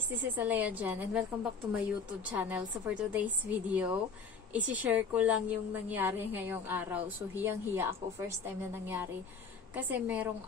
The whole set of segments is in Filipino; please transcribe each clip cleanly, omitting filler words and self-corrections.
guys, this is Alea Jen and welcome back to my YouTube channel. So for today's video, isi-share ko lang yung nangyari ngayong araw. So hiyang-hiya ako, first time na nangyari. Kasi merong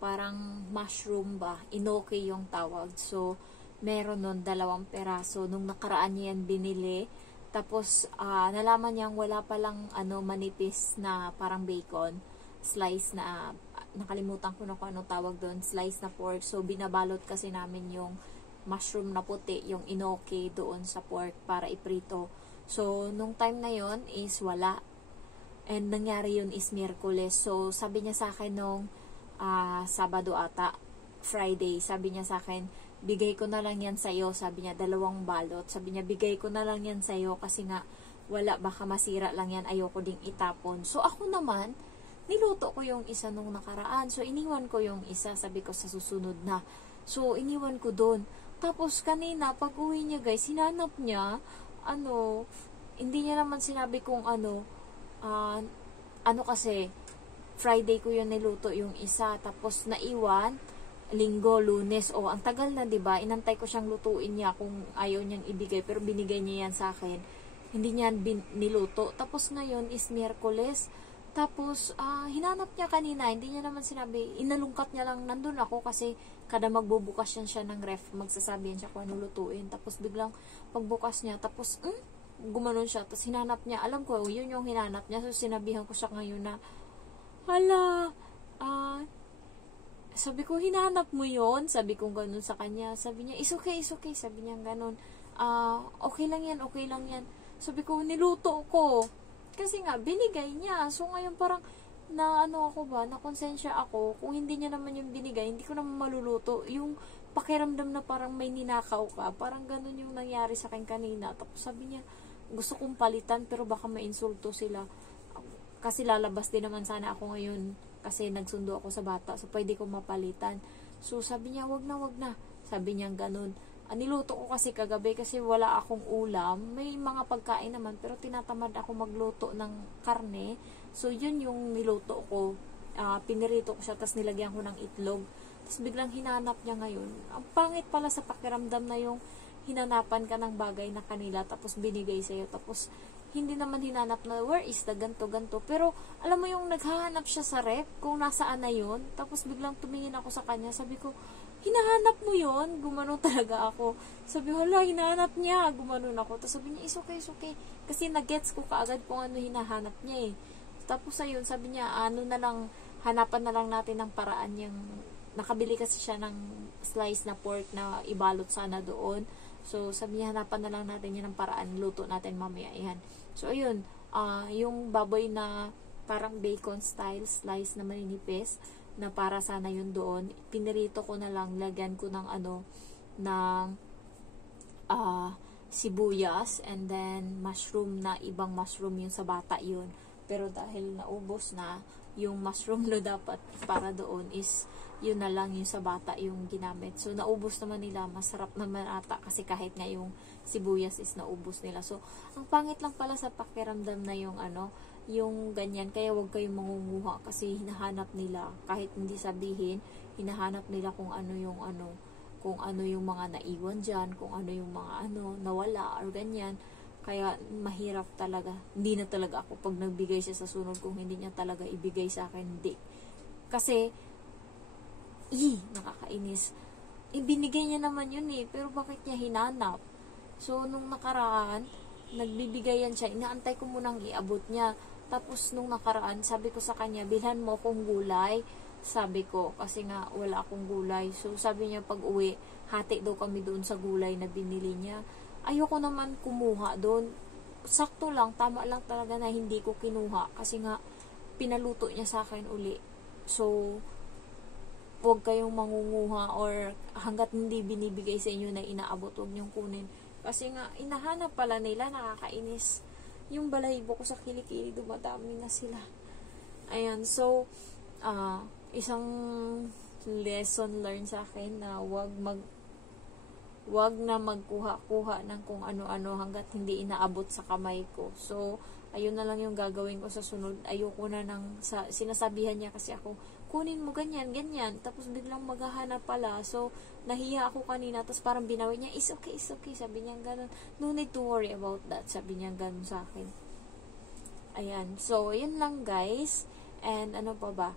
parang mushroom ba, inoki yung tawag. So meron nun 2 peraso. Nung nakaraan niya yan binili. Tapos nalaman niyang wala palang manipis na parang bacon. Slice na, nakalimutan ko na kung anong tawag doon, slice na pork. So, binabalot kasi namin yung mushroom na puti, yung inoki doon sa pork para iprito. So, nung time na yon is wala. And nangyari yun is Miyerkules. So, sabi niya sa akin nung Sabado ata, Friday, sabi niya sa akin, bigay ko na lang yan sa'yo. Sabi niya, 2 balot. Sabi niya, bigay ko na lang yan sa'yo kasi nga, wala, baka masira lang yan, ayoko ding itapon. So, ako naman, niluto ko yung isa nung nakaraan. So, iniwan ko yung isa. Sabi ko sa susunod na. So, iniwan ko doon. Tapos, kanina, pag uwi niya, guys, hinanap niya, hindi niya naman sinabi kung kasi, Friday ko yun niluto yung isa. Tapos, naiwan, Linggo, Lunes. Ang tagal na, diba? Inantay ko siyang lutuin niya kung ayaw niyang ibigay. Pero binigay niya yan sa akin. Hindi niya niluto. Tapos, ngayon is Miyerkules. Tapos, hinanap niya kanina, hindi niya naman sinabi, inalungkat niya lang, nandun ako kasi kada magbubukas siya ng ref, magsasabihan siya kung ano lutuin. Tapos biglang pagbukas niya, tapos gumanon siya, tapos hinanap niya, alam ko, yun yung hinanap niya. So, sinabihan ko siya ngayon na, hala, sabi ko, hinanap mo yun? Sabi ko ganun sa kanya. Sabi niya, it's okay, sabi niya ganun. Okay lang yan. Sabi ko, niluto ko. Kasi nga, binigay niya. So, ngayon parang, nakonsensya ako. Kung hindi niya naman yung binigay, hindi ko naman maluluto. Yung pakiramdam na parang may ninakaw ka. Parang ganun yung nangyari sa akin kanina. Tapos sabi niya, gusto kong palitan, pero baka mainsulto sila. Kasi lalabas din naman sana ako ngayon. Kasi nagsundo ako sa bata. So, pwede ko mapalitan. So, sabi niya, wag na. Sabi niya ganun. Niluto ko kasi kagabi kasi wala akong ulam. May mga pagkain naman pero tinatamad ako magluto ng karne. So, yun yung niluto ko. Pinirito ko siya tapos nilagyan ko ng itlog. Tapos biglang hinanap niya ngayon. Ang pangit pala sa pakiramdam na yung hinanapan ka ng bagay na kanila tapos binigay sa'yo. Tapos hindi naman hinanap na where is the ganto. Pero alam mo yung naghahanap siya sa rep kung nasaan na yun. Tapos biglang tumingin ako sa kanya. Sabi ko, hinahanap mo yun? Gumanon talaga ako. Sabi ko, hala, hinahanap niya. Gumanon ako. Tapos sabi niya, it's okay. Kasi nag-gets ko kaagad kung ano hinahanap niya eh. Tapos ayun, sabi niya, hanapan na lang natin ng paraan yung, nakabili kasi siya ng slice na pork na ibalot sana doon. So, sabi niya, hanapan na lang natin yun ng paraan. Luto natin mamaya. Yan. So, ayun, yung baboy na parang bacon style slice na maninipis, na para sana yun doon, pinirito ko na lang, lagyan ko ng sibuyas, and then mushroom na ibang mushroom yun sa bata yun. Pero dahil naubos na, yung mushroom na dapat para doon is yun na lang yung sa bata yung ginamit. So, naubos naman nila. Masarap naman ata kasi kahit nga yung sibuyas is naubos nila. So, ang pangit lang pala sa pakiramdam na yung yung ganyan. Kaya wag kayong mangunguha kasi hinahanap nila. Kahit hindi sabihin, hinahanap nila kung ano yung mga naiwan dyan, kung ano yung mga nawala or ganyan. Kaya mahirap talaga. Hindi na talaga ako pag nagbigay siya sa sunod kung hindi niya talaga ibigay sa akin. Hindi. Kasi, nakakainis. Binigay niya naman yun eh. Pero bakit niya hinanap? So, nung nakaraan, nagbibigayan siya. Inaantay ko munang iabot niya. Tapos, nung nakaraan, sabi ko sa kanya, bilhan mo akong gulay. Sabi ko, kasi nga, wala akong gulay. So, sabi niya, pag uwi, hati daw kami doon sa gulay na binili niya. Ayoko naman kumuha doon. Sakto lang, tama lang talaga na hindi ko kinuha. Kasi nga, pinaluto niya sa akin uli. So, huwag kayong mangunguha or hanggat hindi binibigay sa inyo na inaabot, huwag niyong kunin. Kasi nga, inahanap pala nila, nakakainis. Yung balahibo ko sa kilikili, dumadami na sila. Ayan, so, isang lesson learned sa akin na wag na magkuha-kuha ng kung ano-ano hanggat hindi inaabot sa kamay ko. So, ayun na lang yung gagawin ko sa sunod. Ayoko na sinasabihan niya kasi ako, kunin mo ganyan, ganyan. Tapos biglang maghahanap pala. So, nahiya ako kanina. Tapos parang binawi niya, it's okay, it's okay. Sabi niya ganun. No need to worry about that. Sabi niya ganun sa akin. Ayan. So, yun lang guys. And ano pa ba?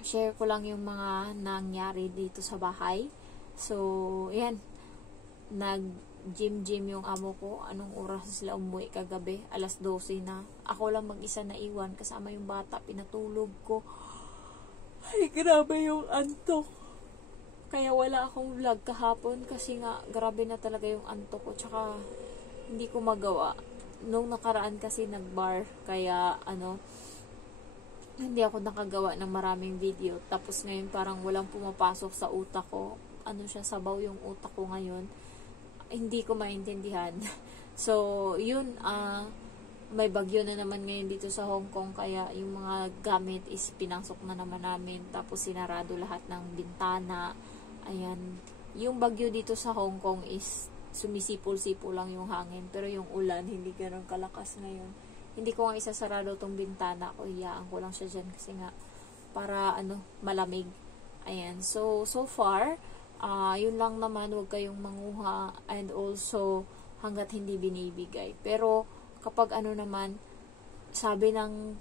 Share ko lang yung mga nangyari dito sa bahay. So, ayan. Nag-gym yung amo ko. Anong oras sila umuwi kagabi? Alas 12 na. Ako lang mag-isa na iwan. Kasama yung bata. Pinatulog ko. Ay, grabe yung antok. Kaya wala akong vlog kahapon kasi nga, grabe na talaga yung antok ko. Tsaka, hindi ko magawa. Nung nakaraan kasi nag-bar. Kaya, hindi ako nakagawa ng maraming video. Tapos ngayon parang walang pumapasok sa utak ko. Sabaw yung utak ko ngayon. Hindi ko maintindihan. So, yun, may bagyo na naman ngayon dito sa Hong Kong, kaya yung mga gamit is pinasok na naman namin, tapos sinarado lahat ng bintana. Ayan, yung bagyo dito sa Hong Kong is sumisipol-sipol lang yung hangin, pero yung ulan hindi ganoon kalakas ngayon. Hindi ko nga isasarado tong bintana ko, iyaan ko lang siya dyan kasi nga para malamig. Ayan, so far yun lang naman, huwag kayong manguha, and also hanggat hindi binibigay. Pero kapag naman, sabi ng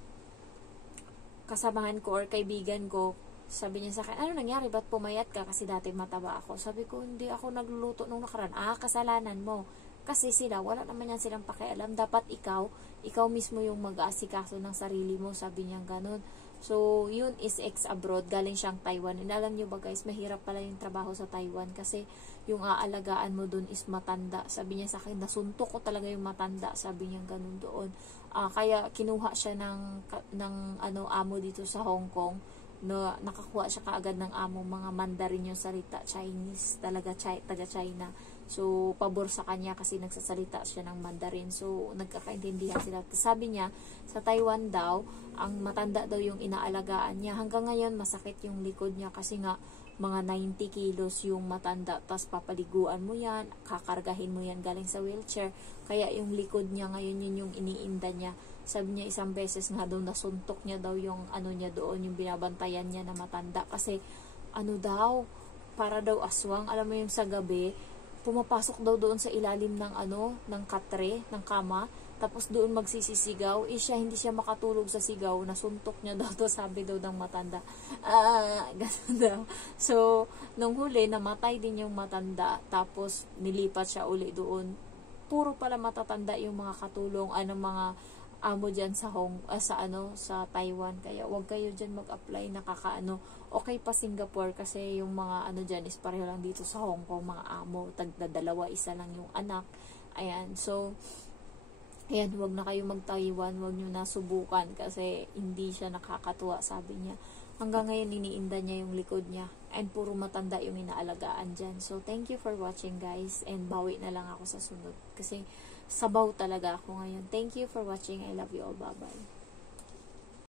kasamahan ko or kaibigan ko, sabi niya sa akin, ano nangyari? Ba't pumayat ka? Kasi dati mataba ako. Sabi ko, hindi ako nagluluto nung nakaraan. Kasalanan mo. Kasi sila, wala naman yan silang pakialam. Dapat ikaw mismo yung mag-aasikaso ng sarili mo. Sabi niya ganun. So, yun is ex-abroad. Galing siyang Taiwan. And alam nyo ba guys, mahirap pala yung trabaho sa Taiwan kasi yung aalagaan mo dun is matanda. Sabi niya sa akin, nasuntok ko talaga yung matanda. Sabi niya ganun doon. Kaya kinuha siya ng amo dito sa Hong Kong. Nakakuha siya kaagad ng amo, mga Mandarin yung salita, Chinese, taga China. So, pabor sa kanya kasi nagsasalita siya ng Mandarin. So, nagkakaintindihan sila. Sabi niya, sa Taiwan daw, ang matanda daw yung inaalagaan niya. Hanggang ngayon, masakit yung likod niya kasi nga, mga 90 kilos yung matanda. Tapos, papaliguan mo yan, kakargahin mo yan galing sa wheelchair. Kaya, yung likod niya ngayon, yun yung iniinda niya. Sabi niya, isang beses nga daw, nasuntok niya daw yung niya doon, yung binabantayan niya na matanda. Kasi, daw, para daw aswang, alam mo yung sa gabi, pumapasok daw doon sa ilalim ng ng katre, ng kama, tapos doon magsisisigaw, hindi siya makatulog sa sigaw, nasuntok niya daw to, sabi daw ng matanda. Ganun daw. So, nung huli, namatay din yung matanda, tapos nilipat siya uli doon. Puro pala matatanda yung mga katulong, mga amo dyan sa Taiwan. Kaya wag kayo dyan mag-apply, okay pa Singapore kasi yung mga dyan is pareho lang dito sa Hong Kong, mga amo, tagdadalawa, isa lang yung anak. Ayan, so ayan, wag na kayo mag-Taiwan, wag nyo na subukan kasi hindi siya nakakatuwa, sabi niya. Hanggang ngayon iniinda niya yung likod niya and puro matanda yung inaalagaan dyan. So thank you for watching guys, and bawi na lang ako sa sunod kasi sabaw talaga ako ngayon. Thank you for watching. I love you all. Bye-bye.